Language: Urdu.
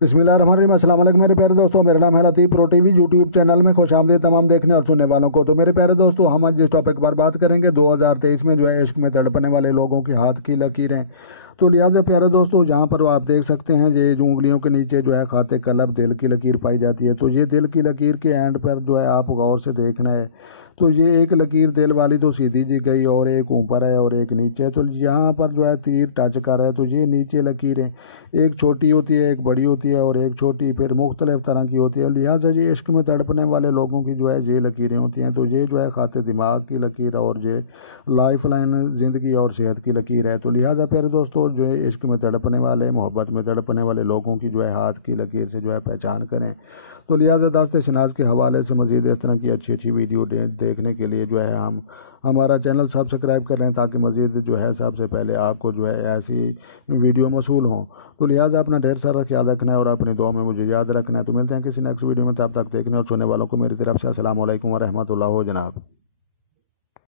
بسم اللہ الرحمن الرحیم۔ السلام علیکم میرے پیارے دوستوں، میرا نام ہے لطیف پرو ٹی وی یوٹیوب چینل میں خوش آمدید تمام دیکھنے اور سننے والوں کو۔ تو میرے پیارے دوستوں، ہم آج جس ٹاپک پر بات کریں گے 2023 میں جو ہے عشق میں تڑپنے والے لوگوں کی ہاتھ کی لکیریں۔ تو لہٰذا پیارے دوستوں، جہاں پر آپ دیکھ سکتے ہیں یہ جو انگلیوں کے نیچے جو ہے خط قلب دل کی لکیر پائی جاتی ہے، تو یہ دل کی لکیر کے اینڈ پر جو ہے آپ غور سے دیکھنا ہے، تو یہ ایک لکیر دل والی تو سیدھی جی گئی اور ایک اوپر ہے اور ایک نیچے ہے۔ تو یہاں پر جو ہے تیر ٹچ کر رہا ہے، تو یہ نیچے لکیریں ایک چھوٹی ہوتی ہے، ایک بڑی ہوتی ہے اور ایک چھوٹی پھر مختلف طرح کی ہوتی ہے۔ لہٰذا یہ عشق میں تڑپنے والے لوگوں کی جو ہے یہ لکیریں ہوتی ہیں۔ تو یہ جو ہے خط دماغ کی لکیر اور یہ لائف لائن زندگی اور صحت کی لکیر ہے۔ تو لہٰذا پیارے دوستوں، جو ہے عشق میں تڑپنے والے، محبت میں تڑپنے والے لوگوں کی جو ہے ہاتھ کی لکیر سے جو ہے پہچان کریں۔ تو لہٰذا داستِ شناز کے حوالے سے مزید اس طرح کی اچھی ویڈیو دیکھنے کے لیے جو ہے ہمارا چینل سبسکرائب کر لیں، تاکہ مزید جو ہے سب سے پہلے آپ کو جو ہے ایسی ویڈیو موصول ہوں۔ تو لہٰذا اپنا ڈھیر سارا خیال رکھنا ہے اور اپنی دعا میں مجھے یاد رکھنا ہے۔ تو ملتے ہیں کسی نیکسٹ ویڈیو میں، تب تک دیکھنے اور سننے والوں کو میری طرف سے السلام علیکم ورحمۃ اللہ جناب۔